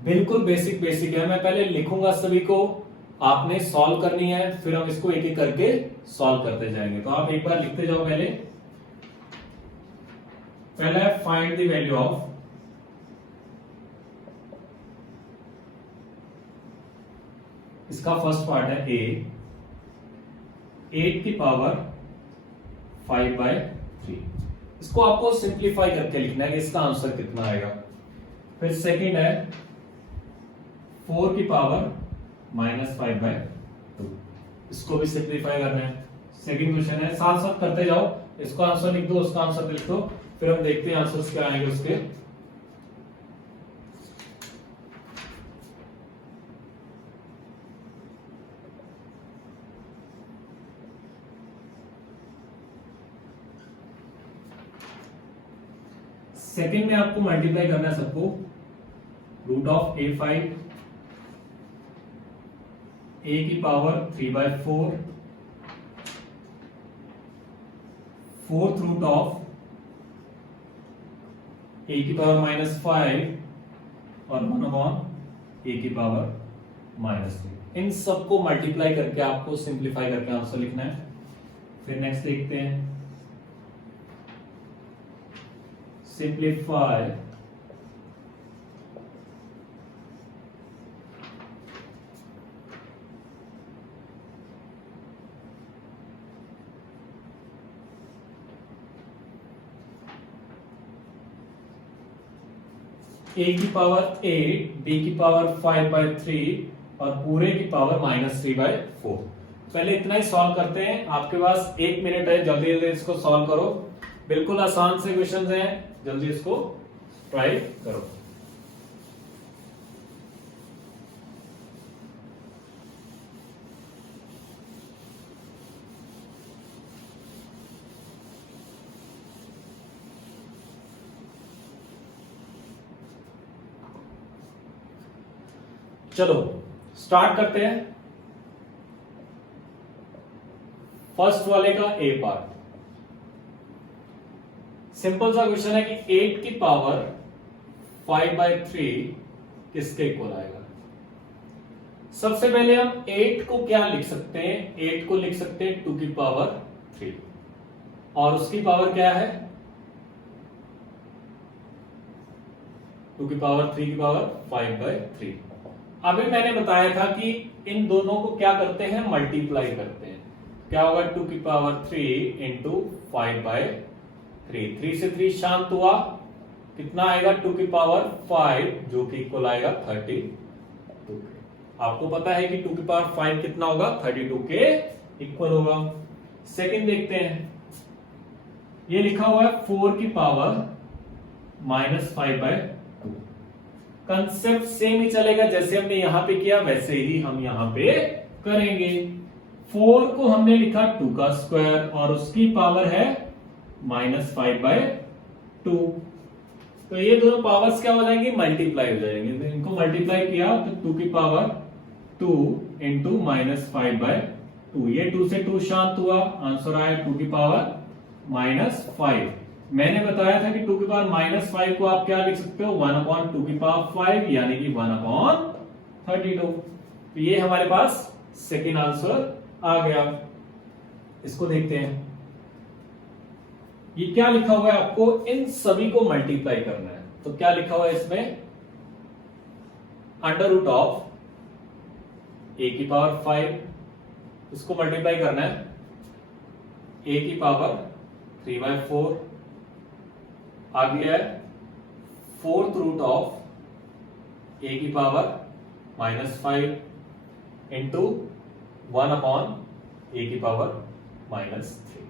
बिल्कुल बेसिक है। मैं पहले लिखूंगा सभी को, आपने सॉल्व करनी है, फिर हम इसको एक एक करके सॉल्व करते जाएंगे। तो आप एक बार लिखते जाओ पहले। पहला है फाइंड द वैल्यू ऑफ इसका फर्स्ट पार्ट है ए 8 की पावर 5/3। इसको आपको सिंप्लीफाई करके लिखना है कि इसका आंसर कितना आएगा। फिर सेकंड है 4 की पावर -5/2। इसको भी सिंप्लीफाई करना है। सेकंड क्वेश्चन है, साथ साथ करते जाओ, इसको आंसर लिख दो, उसका आंसर लिख दो, फिर हम देखते हैं आंसर्स क्या आएंगे उसके। सेकंड में आपको मल्टीप्लाई करना है सबको। √A5 a की पावर 3/4 फोर्थ रूट ऑफ a की पावर -5 और 1/a की पावर -3। इन सबको मल्टीप्लाई करके आपको सिंप्लीफाई करके आंसर लिखना है। फिर नेक्स्ट देखते हैं, सिंप्लीफाई a की पावर 8, b की पावर 5/3 और पूरे की पावर -3/4। पहले इतना ही सॉल्व करते हैं। आपके पास 1 मिनट है, जल्दी जल्दी इसको सॉल्व करो। बिल्कुल आसान से क्वेश्चंस हैं, जल्दी इसको ट्राई करो। चलो स्टार्ट करते हैं। फर्स्ट वाले का ए पार्ट सिंपल सा क्वेश्चन है कि 8 की पावर 5/3 किसके इक्वल आएगा। सबसे पहले हम 8 को क्या लिख सकते हैं, 8 को लिख सकते हैं 2 की पावर 3 और उसकी पावर क्या है 2 की पावर 3 की पावर 5/3। अभी मैंने बताया था कि इन दोनों को क्या करते हैं, मल्टीप्लाई करते हैं। क्या होगा 2 की पावर 3 इंटू 5/3। 3 से 3 शांत हुआ, कितना आएगा 2 की पावर 5 जो कि इक्वल आएगा 32। आपको पता है कि 2 की पावर 5 कितना होगा 32 के इक्वल होगा। सेकंड देखते हैं, ये लिखा हुआ है 4 की पावर -5/2। कंसेप्ट सेम ही चलेगा, जैसे हमने यहां पे किया वैसे ही हम यहां पे करेंगे। 4 को हमने लिखा 2 का स्क्वायर और उसकी पावर है -5/2। तो ये दोनों पावर्स क्या हो जाएंगी, मल्टीप्लाई हो जाएंगे। तो इनको मल्टीप्लाई किया तो 2 की पावर 2 इंटू -5/2। ये 2 से 2 शांत हुआ, आंसर आया 2 की पावर -5। मैंने बताया था कि 2 की पावर -5 को आप क्या लिख सकते हो 1/2 की पावर 5 यानी कि 1/32। तो ये हमारे पास सेकेंड आंसर आ गया। इसको देखते हैं, ये क्या लिखा हुआ है, आपको इन सभी को मल्टीप्लाई करना है। तो क्या लिखा हुआ है इसमें, √ ऑफ a की पावर 5 इसको मल्टीप्लाई करना है a की पावर 3/4 आ गया है फोर्थ रूट ऑफ a की पावर -5 इंटू 1/a की पावर -3।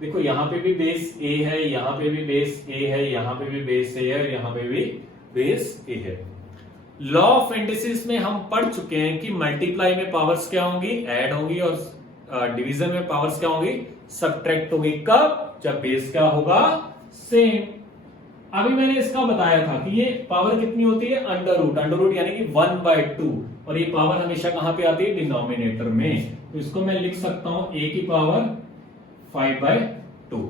देखो यहां पे भी बेस a है, यहां पे भी बेस a है, यहां पे भी बेस a है और यहां पे भी बेस a है। लॉ ऑफ एंटीसिस में हम पढ़ चुके हैं कि मल्टीप्लाई में पावर्स क्या होंगी, ऐड होंगी, और डिवीजन में पावर्स क्या होंगी, सब्ट्रैक्ट होंगी। कब, जब बेस क्या होगा, सेम। अभी मैंने इसका बताया था कि ये पावर कितनी होती है, √ यानी कि 1/2, और ये पावर हमेशा कहां पे आती है, डिनोमिनेटर में। तो इसको मैं लिख सकता हूं a की पावर 5/2।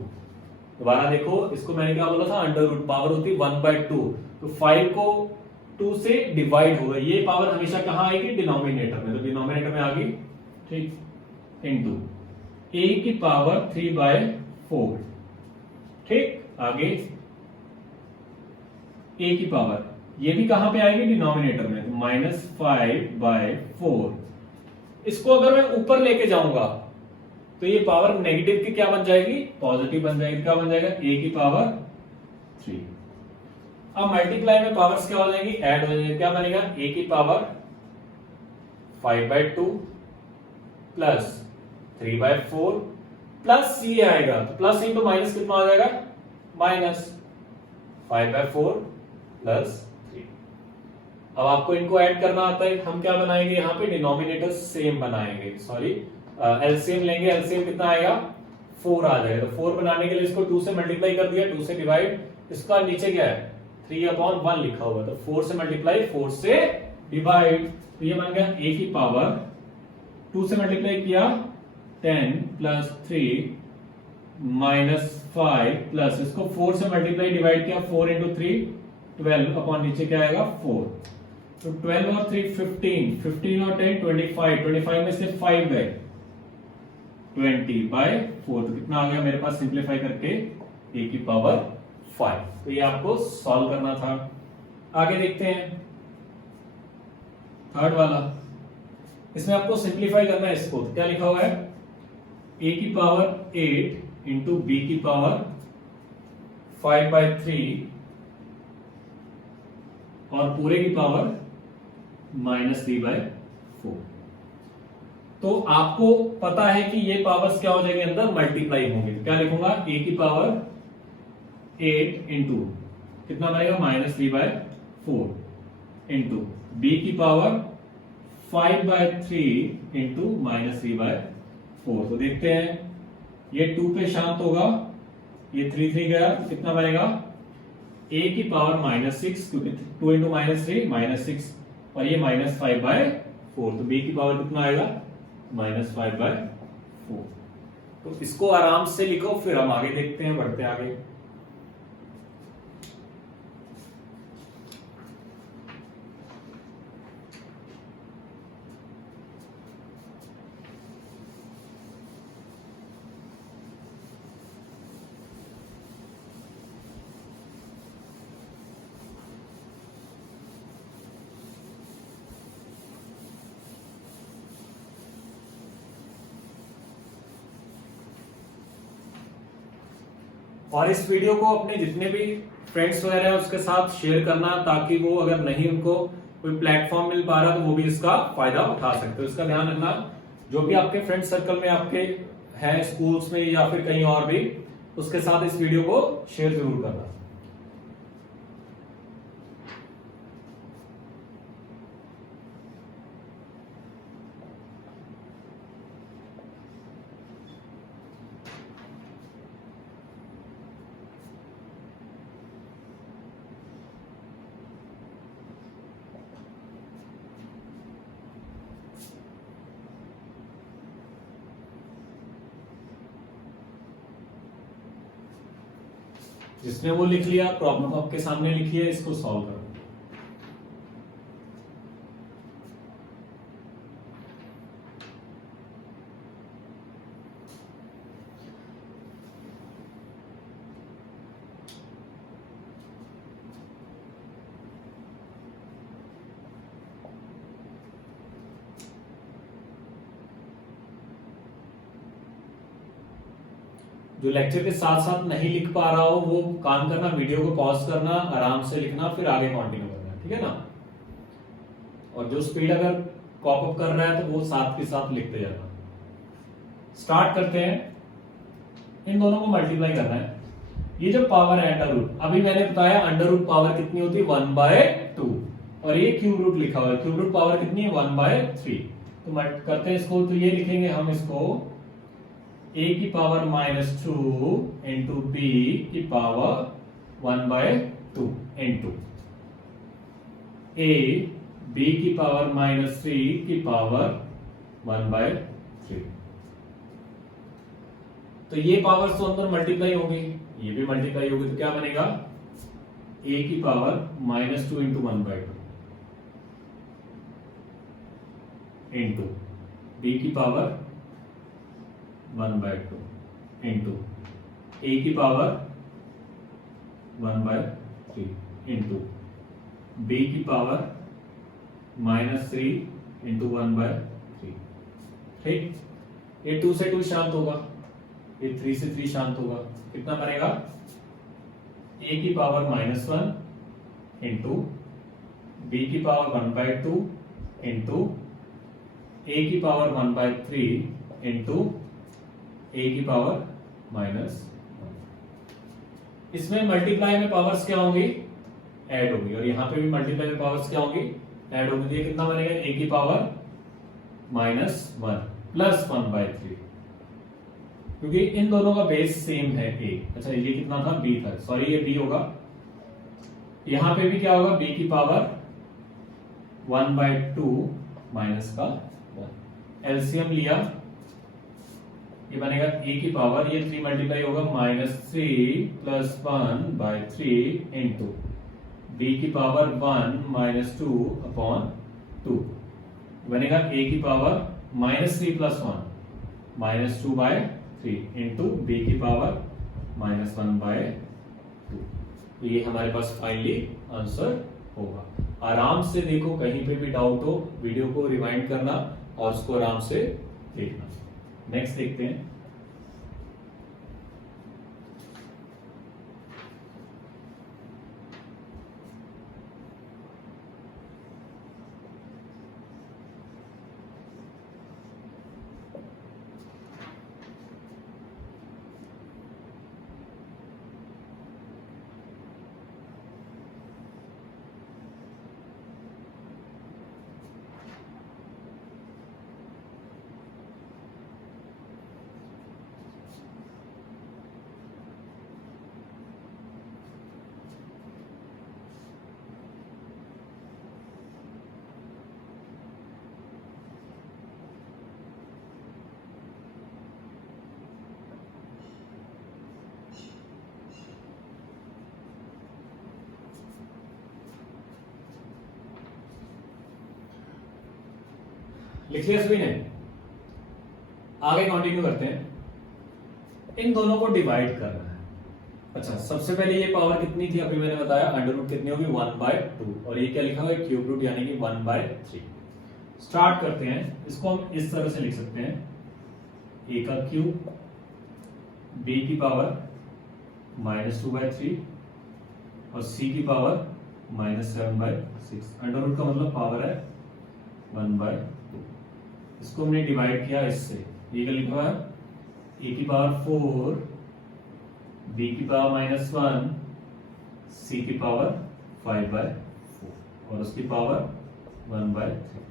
दोबारा देखो, इसको मैंने क्या बोला था, √ पावर होती है 1/2, तो 5 को 2 से डिवाइड होगा, ये पावर हमेशा कहां आएगी, डिनोमिनेटर में। तो डिनोमिनेटर में आ गई, ठीक, इंटू a की पावर 3/4। ठीक, आगे ए की पावर, ये भी कहां पे आएगी, डिनोमिनेटर में, तो -5/4। इसको अगर मैं ऊपर लेके जाऊंगा तो ये पावर नेगेटिव की क्या बन जाएगी, पॉजिटिव बन जाएगी। क्या बन जाएगा, ए की पावर 3। अब मल्टीप्लाई में पावर्स क्या हो जाएंगी, ऐड हो जाएगी। क्या बनेगा, ए की पावर 5/2 प्लस 3/4 प्लस सी आएगा, तो प्लस इंटू माइनस कितना हो जाएगा, -5/4 प्लस 3। अब आपको इनको ऐड करना आता है, हम क्या बनाएंगे, यहाँ पे डिनोमिनेटर सेम बनाएंगे, सॉरी एलसीएम लेंगे। एलसीएम कितना आएगा, 4 आ जाएगा। तो 4 बनाने के लिए इसको 2 से मल्टीप्लाई कर दिया, 2 से डिवाइड, इसका नीचे क्या है 3/1 लिखा हुआ, तो 4 से मल्टीप्लाई, 4 से डिवाइड, तो ये बन गया ए की पावर 2 से मल्टीप्लाई किया 10 प्लस 3 -5 प्लस इसको 4 से मल्टीप्लाई डिवाइड किया 4 इंटू 3 12 अपॉन नीचे क्या आएगा 4, तो 12 और 3 15, 15 और 10 25, 25 में से 5 गए 20/4, तो कितना आ गया मेरे पास, सिंप्लीफाई करके ए की पावर 5। तो ये आपको सॉल्व करना था। आगे देखते हैं थर्ड वाला, इसमें आपको सिंप्लीफाई करना है इसको, तो क्या लिखा हुआ है, ए की पावर 8 इंटू बी की पावर 5/3 और पूरे की पावर -3/4। तो आपको पता है कि ये पावर्स क्या हो जाएंगे, अंदर मल्टीप्लाई होंगे, तो क्या लिखूंगा, ए की पावर 8 इंटू कितना बनेगा, -3/4 इंटू बी की पावर 5/3 इंटू -3/4। तो देखते हैं, ये 2 पे शांत होगा, ये 3 गया, कितना बनेगा, ए की पावर -6, क्योंकि 2 इंटू -3 -6, और ये -5/4, तो बी की पावर कितना आएगा, -5/4। तो इसको आराम से लिखो, फिर हम आगे देखते हैं, बढ़ते आगे। और इस वीडियो को अपने जितने भी फ्रेंड्स वगैरह हैं उसके साथ शेयर करना, ताकि वो अगर नहीं उनको कोई प्लेटफॉर्म मिल पा रहा तो वो भी इसका फायदा उठा सकते हो। इसका ध्यान रखना, जो भी आपके फ्रेंड सर्कल में आपके हैं स्कूल्स में या फिर कहीं और भी, उसके साथ इस वीडियो को शेयर जरूर करना। जिसने वो लिख लिया, प्रॉब्लम आपके सामने लिखी है, इसको सॉल्व करो। जो लेक्चर के साथ साथ नहीं लिख पा रहा हो वो काम करना, वीडियो को पॉज करना, आराम से लिखना, फिर आगे कंटिन्यू करना, ठीक है ना। और जो स्पीड अगर कॉप अप कर रहा है तो वो साथ के साथ लिखते जाना। स्टार्ट करते हैं, इन दोनों को मल्टीप्लाई करना है। ये जो पावर है अंडर रूट, अभी मैंने बताया अंडर रूट पावर कितनी होती है, 1/2, और ये क्यूब रूट लिखा हुआ है, क्यूब रूट पावर कितनी है, 1/3। तो करते हैं इसको, तो ये लिखेंगे हम इसको a की पावर -2 इंटू बी की पावर 1/2 इंटू a b की पावर -3 की पावर 1/3। तो ये पावर तो अंदर मल्टीप्लाई होगी, ये भी मल्टीप्लाई होगी, तो क्या बनेगा, a की पावर -2 इंटू 1/2 इंटू b की पावर 1/2 इंटू a की पावर 1/3। इंटू बी की पावर -3 इंटू 1/3। ठीक, ये 2 से 2 शांत होगा, ये 3 से 3 शांत होगा। कितना बनेगा? a की पावर -1 इंटू b की पावर 1/2 इंटू a की पावर 1/3 इंटू a की पावर -1। इसमें मल्टीप्लाई में पावर्स क्या होंगी? ऐड होगी, और यहां पे भी मल्टीप्लाई में पावर्स क्या होंगी? ऐड होगी। ये कितना बनेगा? a की पावर -1 प्लस 1/3, क्योंकि इन दोनों का बेस सेम है a। अच्छा, ये कितना था? b था, सॉरी ये b होगा। यहां पे भी क्या होगा? b की पावर 1/2 माइनस का 1। एलसीएम लिया, ये बनेगा a की पावर, ये 3 मल्टीप्लाई होगा -3 प्लस 1/3 इंटू b की पावर 1 -2 अपॉन 2 बनेगा a की पावर -3 प्लस 1 -2/3 इंटू b की पावर -1/2। तो ये हमारे पास फाइनली आंसर होगा। आराम से देखो, कहीं पे भी डाउट हो वीडियो को रिवाइंड करना और उसको आराम से देखना। नेक्स्ट देखते हैं। लिख लिया सभी ने? आगे कंटिन्यू करते हैं। इन दोनों को डिवाइड करना है। अच्छा, सबसे पहले ये पावर कितनी थी? अभी मैंने बताया अंडर रूट कितनी होगी? 1/2, और ये क्या लिखा हुआ है? क्यूब रूट, यानी कि 1/3। स्टार्ट करते हैं। इसको हम इस तरह से लिख सकते हैं, a का क्यूब b की पावर -2/3 और c की पावर -7/6। अंडर रूट का मतलब पावर है 1/2। इसको हमने डिवाइड किया इससे, ये क्या लिखा है? a की पावर 4, b की पावर -1, c की पावर 5/4 और उसकी पावर 1/3।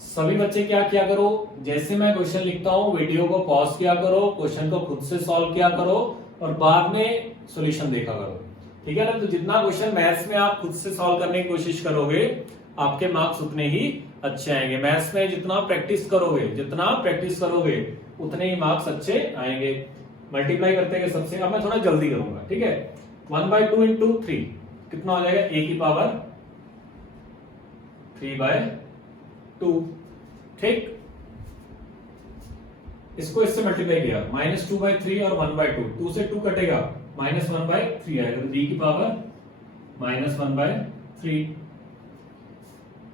सभी बच्चे क्या किया करो? जैसे मैं क्वेश्चन लिखता हूं, वीडियो को पॉज किया करो, क्वेश्चन को खुद से सॉल्व किया करो और बाद में सॉल्यूशन देखा करो। ठीक है ना? तो जितना क्वेश्चन मैथ्स में आप खुद से सॉल्व करने की कोशिश करोगे, आपके मार्क्स उतने ही अच्छे आएंगे। मैथ्स में जितना प्रैक्टिस करोगे उतने ही मार्क्स अच्छे आएंगे। मल्टीप्लाई करते हैं सबसे। अब मैं थोड़ा जल्दी करूंगा, ठीक है? 1/2 इंटू 3 कितना हो जाएगा? a की पावर 3/2। ठीक, इसको इससे मल्टीप्लाई किया, -2/3 और 1/2, 2 से 2 कटेगा, -1/3 आएगा, तो b की पावर -1/3।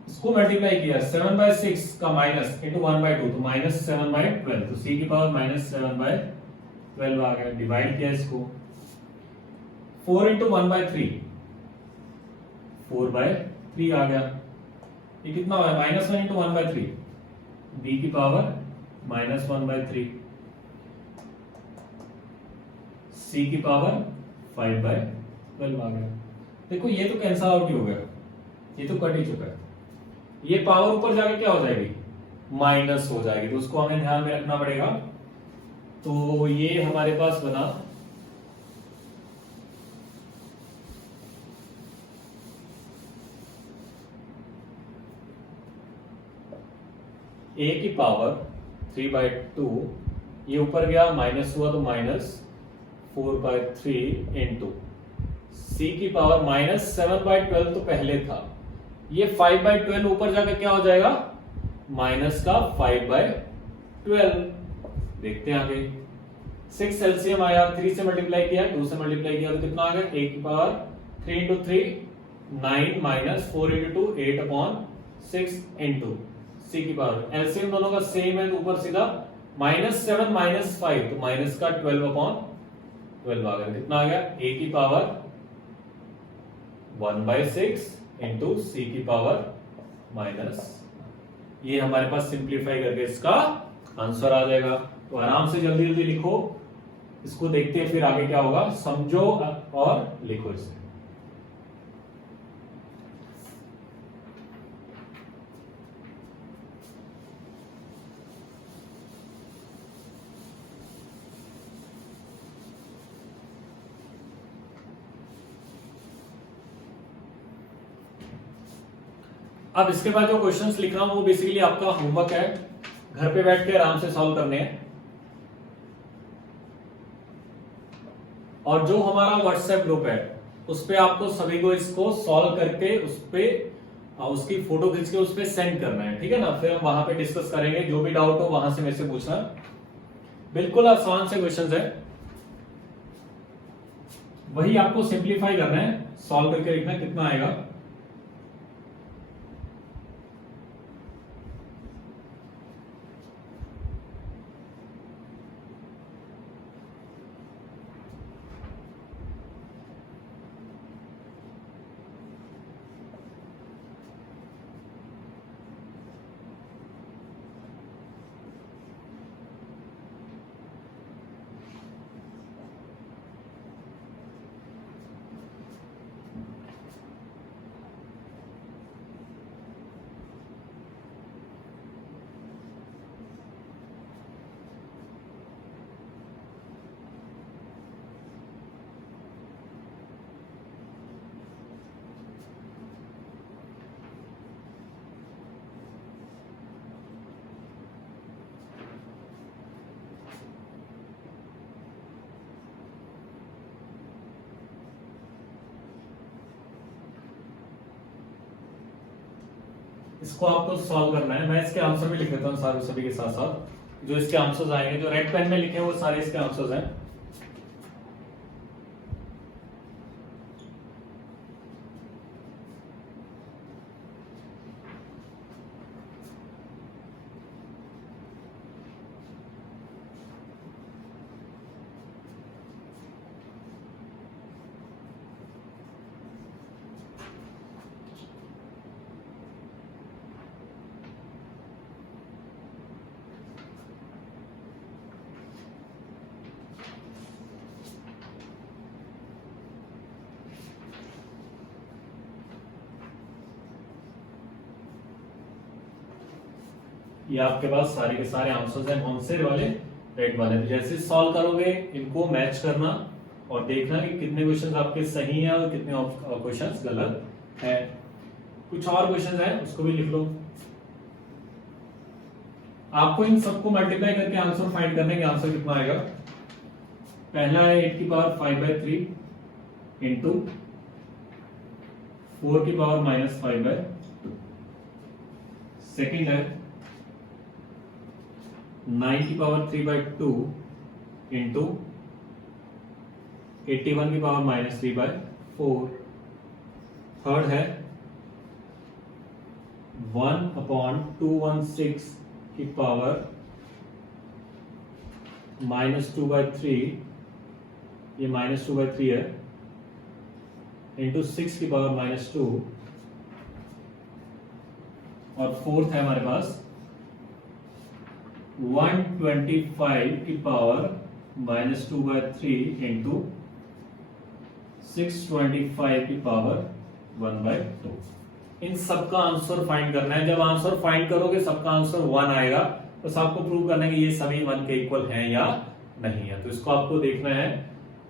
इसको मल्टीप्लाई किया, 7/6 का माइनस इंटू 1/2, तो -7/12, तो c की पावर -7/12 आ गया। डिवाइड किया इसको, 4 इंटू 1/3, 4/3 आ गया। ये कितना हुआ? -1 इंटू 1/3, b की पावर -1/3, c की पावर 5/12 आ गया। देखो ये तो कैंसल आउट ही हो गया, ये तो कट ही चुका है। ये पावर ऊपर जाके क्या हो जाएगी? माइनस हो जाएगी, तो उसको हमें ध्यान में रखना पड़ेगा। तो ये हमारे पास बना a की पावर 3/2, ये ऊपर गया माइनस हुआ तो -4/3 इंटू c की पावर -7/12 तो पहले था, ये 5/12 ऊपर जाकर क्या हो जाएगा? माइनस का 5/12। देखते हैं आगे। 6 एलसीएम आया, 3 से मल्टीप्लाई किया, 2 से मल्टीप्लाई किया तो कितना आ गया? a की power 3 into 3 9 minus 4 into 2 8 upon 6 into c की पावर। एलसीएम दोनों का सेम है तो ऊपर सीधा -7 -5 तो माइनस का 12 अपॉन 12 आ गया। कितना आ गया? a की पावर 1/6 इंटू सी की पावर माइनस। ये हमारे पास सिंप्लीफाई करके इसका आंसर आ जाएगा। तो आराम से जल्दी जल्दी लिखो, इसको देखते हैं फिर आगे क्या होगा। समझो और लिखो इसे। अब इसके बाद जो क्वेश्चंस लिख रहा हूं वो बेसिकली आपका होमवर्क है, घर पे बैठ के आराम से सॉल्व करने हैं। और जो हमारा व्हाट्सएप ग्रुप है उस पे आपको सभी को इसको सॉल्व करके उस पे उसकी फोटो खींच के उस पे सेंड करना है, ठीक है ना। फिर हम वहां पे डिस्कस करेंगे, जो भी डाउट हो वहां से मेरे से पूछना। बिल्कुल आसान से क्वेश्चंस है, वही आपको सिंप्लीफाई करना है, सॉल्व करके लिखना कितना आएगा। इसको आपको सॉल्व करना है। मैं इसके आंसर भी लिख देता हूँ सारे सभी के साथ साथ, जो इसके आंसर्स आएंगे, जो रेड पेन में लिखे हैं वो सारे इसके आंसर्स हैं। ये आपके पास सारे के सारे आंसर्स हैं, कौन से वाले? रेड वाले। तो जैसे सॉल्व करोगे इनको मैच करना और देखना कि कितने क्वेश्चंस आपके सही हैं और कितने क्वेश्चंस गलत हैं। कुछ और क्वेश्चंस हैं उसको भी लिख लो। आपको इन सबको मल्टीप्लाई करके आंसर फाइंड करने के आंसर कितना आएगा। पहला है 8 की पावर 5/3 इंटू 4 की पावर -5/2। सेकेंड है 9 की पावर 3/2 इंटू 81 की पावर -3/4। थर्ड है 1/216 की पावर -2/3, ये -2/3 है, इंटू 6 की पावर -2। और फोर्थ है हमारे पास 125 की पावर -2/3 इंटू 625 की पावर 1/2। इन सबका आंसर फाइंड करना है। जब आंसर फाइंड करोगे सबका आंसर 1 आएगा, तो आपको प्रूव करना है कि ये सभी 1 के इक्वल हैं या नहीं है। तो इसको आपको देखना है।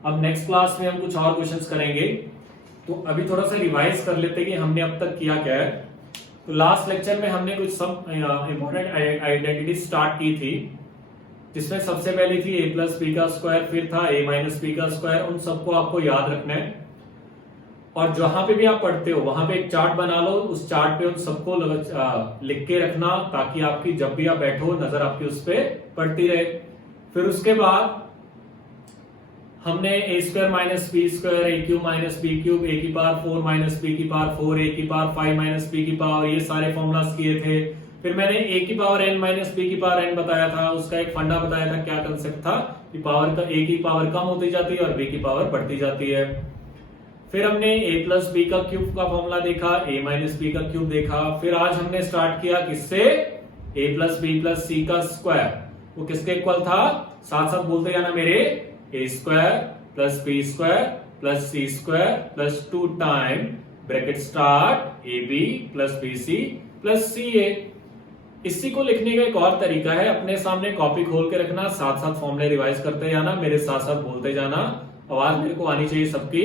अब नेक्स्ट क्लास में हम कुछ और क्वेश्चंस करेंगे, तो अभी थोड़ा सा रिवाइज कर लेते हैं कि हमने अब तक किया क्या है। तो लास्ट लेक्चर में हमने कुछ सब इंपॉर्टेंट आइडेंटिटी स्टार्ट की थी, जिसमें सबसे पहले थी a+b², फिर था a-b²। उन सबको आपको याद रखना है और जहां पे भी आप पढ़ते हो वहां पे एक चार्ट बना लो, उस चार्ट पे उन सबको लिख के रखना, ताकि आपकी जब भी आप बैठो नजर आपकी उस पे पड़ती रहे। फिर उसके बाद हमने ए स्क्वायर माइनस बी स्क्वायर, ए क्यूब माइनस बी क्यूब, ए की पावर 4 माइनस बी की पावर 4, ए की पावर 5 माइनस बी की पावर, ये सारे फॉर्मूलाज किए थे। फिर मैंने ए की पावर एन माइनस बी की पावर एन बताया था, उसका एक फंडा बताया था। क्या कंसेप्ट था कि पावर का ए की पावर कम होती जाती है और बी की पावर बढ़ती जाती है। फिर हमने ए प्लस बी का क्यूब का फॉर्मूला देखा, ए माइनस बी का क्यूब देखा। फिर आज हमने स्टार्ट किया किससे, ए प्लस बी प्लस सी का स्क्वायर। वो किसके इक्वल था, साथ साथ बोलते जाना मेरे, a square plus B square plus C square plus 2 time bracket start a B plus B C plus c a. इसी को लिखने का एक और तरीका है, अपने सामने कॉपी खोल के रखना, साथ साथ फॉर्मूले रिवाइज करते जाना, मेरे साथ साथ बोलते जाना, आवाज मेरे को आनी चाहिए सबकी।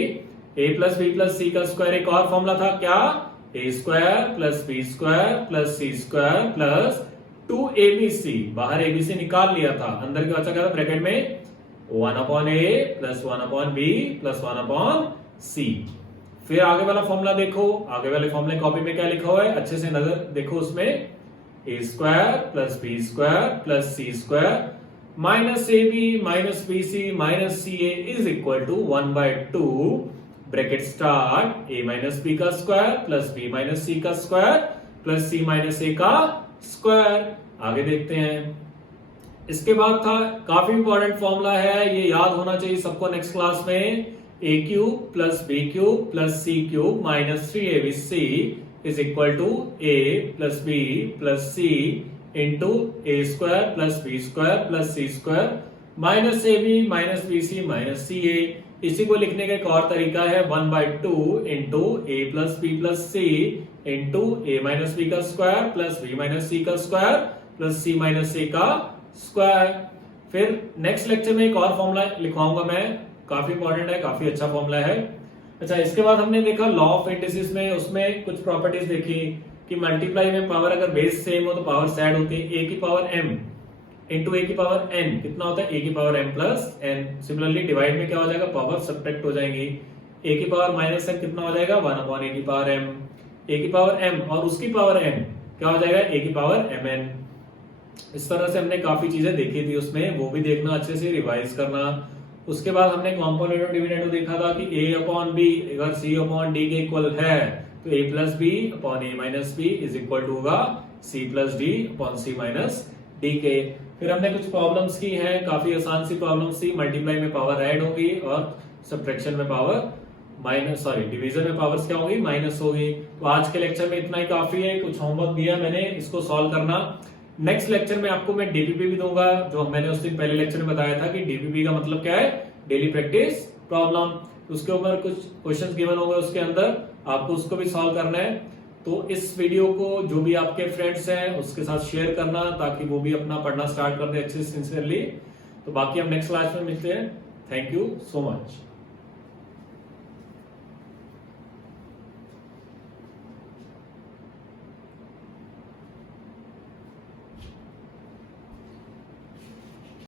ए प्लस बी प्लस सी का स्क्वायर, एक और फॉर्मूला था क्या, a square plus B square plus C square plus 2abc, बाहर एबीसी निकाल लिया था, अंदर क्या बचा क्या था ब्रैकेट में, 1/a plus 1/b plus 1/c। फिर आगे वाला फॉर्मूला देखो, आगे वाले फॉर्मूले कॉपी में क्या लिखा हुआ है, अच्छे से नजर देखो, उसमें a square plus B square plus C square minus A B minus B C minus C A is equal to 1/2 bracket start A minus B का स्क्वायर प्लस बी माइनस सी का स्क्वायर प्लस सी minus ए का square. आगे देखते हैं। इसके बाद था काफी इंपॉर्टेंट फॉर्मूला है, ये याद होना चाहिए सबको नेक्स्ट क्लास में, a cube plus B cube plus C cube minus 3abc is equal to a plus B plus c into a square plus B square plus C square minus A B minus B C minus C a. इसी को लिखने का एक और तरीका है, 1/2 into a plus B plus c into A minus B का square plus B minus सी का स्क्वायर प्लस सी माइनस ए का स्क्वायर। फिर नेक्स्ट लेक्चर में एक और फॉर्मूला लिखवाऊंगा मैं, काफी इंपॉर्टेंट है, काफी अच्छा फॉर्मूला है। अच्छा, इसके बाद हमने देखा लॉ ऑफ इंडिसेस में, उसमें कुछ प्रॉपर्टीज देखी कि मल्टीप्लाई में पावर अगर बेस सेम हो तो पावर ऐड होती है। ए की पावर m इंटू ए की पावर n कितना होता है, ए की power m plus n। Similarly divide में क्या हो जाएगा, पावर सब्ट्रैक्ट हो जाएंगी। ए की पावर माइनस m कितना हो जाएगा, 1/a की पावर m। ए की पावर m और उसकी पावर n क्या हो जाएगा, ए की पावर mn। इस तरह से हमने काफी चीजें देखी थी उसमें, वो भी देखना, अच्छे से रिवाइज करना। उसके बाद हमने कॉम्पोनेंट और डिविडेंड देखा था कि a अपॉन b अगर c अपॉन d के इक्वल है तो a plus b upon a minus b is equal to होगा c plus D upon c minus d के। फिर हमने कुछ प्रॉब्लम्स की हैं, काफी आसान सी प्रॉब्लम्स थी, मल्टीप्लाई में पावर ऐड होगी और सब्ट्रैक्शन में पावर माइनस, सॉरी डिवीजन में पावर्स क्या होगी, माइनस होगी। तो आज के लेक्चर में इतना ही काफी है, कुछ होमवर्क दिया मैंने, इसको सॉल्व करना। नेक्स्ट लेक्चर में आपको मैं डीपीपी भी दूंगा, जो मैंने उस दिन पहले लेक्चर में बताया था कि डीपीपी का मतलब क्या है, डेली प्रैक्टिस प्रॉब्लम। उसके ऊपर कुछ क्वेश्चंस गिवन होंगे, उसके अंदर आपको उसको भी सॉल्व करना है। तो इस वीडियो को जो भी आपके फ्रेंड्स हैं उसके साथ शेयर करना, ताकि वो भी अपना पढ़ना स्टार्ट कर दे अच्छे सिंसियरली। तो बाकी हम नेक्स्ट क्लास में मिलते हैं। Thank you so much.